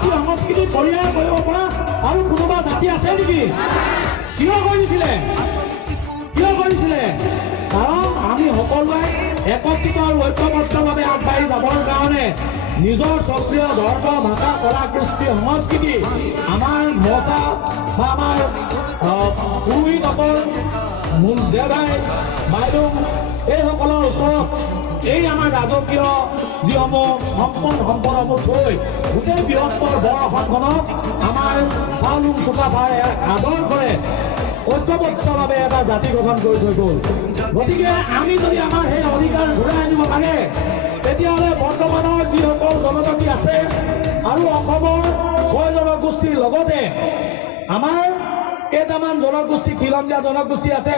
কৃষ্টি সংস্কৃতি পৰিহাৰ কৰিব পৰা আৰু কোনোবা জাতি আছে নেকি? কিয় কৰিছিলে? কাৰণ আমি সকলোৱে একত্ৰিত আৰু ঐক্যবদ্ধভাৱে আগবাঢ়ি যাবৰ কাৰণে নিজৰ স্বকীয় ধৰ্ম, ভাষা, কলা, কৃষ্টি, সংস্কৃতি, আমাৰ মচা বা আমাৰ পুৰুষসকল, দেৱাই বাইদেউ এইসকলৰ ওচৰত এই আমাৰ ৰাজকীয় যিসমূহ সম্পদসমূহ থৈ গোটেই বৃহত্তৰ বৰ অসমখনক আমাৰ চাউলুং চুকাফাই আদৰ্শৰে ঐক্যবদ্ধভাৱে এটা জাতি গঠন কৰি থৈ গ'ল। গতিকে আমি যদি আমাৰ সেই অধিকাৰ ঘূৰাই আনিব লাগে, তেতিয়াহ'লে বৰ্তমানৰ যিসকল জনজাতি আছে আৰু অসমৰ 6 জনগোষ্ঠীৰ লগতে আমাৰ কেইটামান জনগোষ্ঠী, খিলঞ্জীয়া জনগোষ্ঠী আছে,